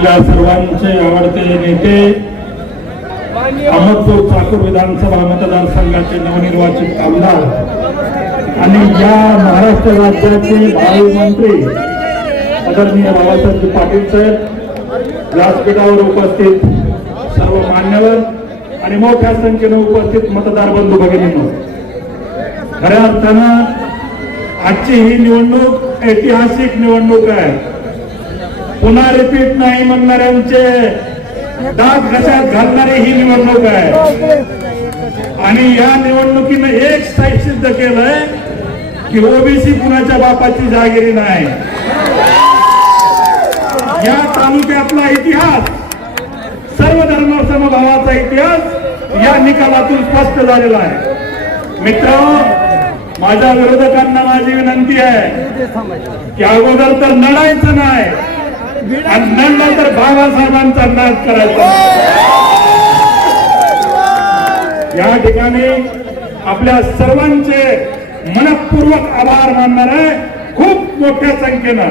आपल्या सर्वांचे आवडते नेते अहमदपूर चाकूर विधानसभा मतदारसंघाचे नवनिर्वाचित आमदार आणि या महाराष्ट्र राज्याचे भावी मंत्री आदरणीय बाळासाहेब पाटील साहेब, व्यासपीठावर उपस्थित सर्व मान्यवर आणि मोठ्या संख्येने उपस्थित मतदार बंधू भगिनींनो, खऱ्या अर्थानं आजची ही निवडणूक ऐतिहासिक निवडणूक आहे. पुन्हा रिपीट नाही म्हणणाऱ्यांचे दात घशात घालणारी ही निवडणूक आहे. आणि या निवडणुकीनं एक सिद्ध केलंय की ओबीसी कुणाच्या बापाची जागिरी नाही. या तालुक्यातला इतिहास, सर्व धर्म समभावाचा इतिहास या निकालातून स्पष्ट झालेला आहे. मित्रांनो, माझ्या विरोधकांना माझी विनंती आहे की अगोदर तर लढायचं नाही आणि नंतर तर बाबासाहेबांचा नाश करायचा. या ठिकाणी आपल्या सर्वांचे मनपूर्वक आभार मानणार आहे. खूप मोठ्या संख्येनं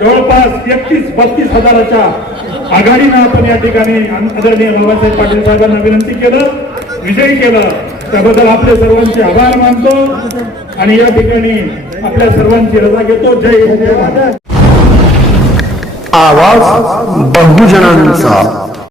जवळपास 31-32 हजाराच्या आघाडीनं आपण या ठिकाणी आदरणीय बाबासाहेब पाटील साहेबांना विनंती केलं, विजयी केलं. त्याबद्दल आपले सर्वांचे आभार मानतो आणि या ठिकाणी आपल्या सर्वांची रजा घेतो. जय हिंद, जय भारत. आवाज बहुजनांचा.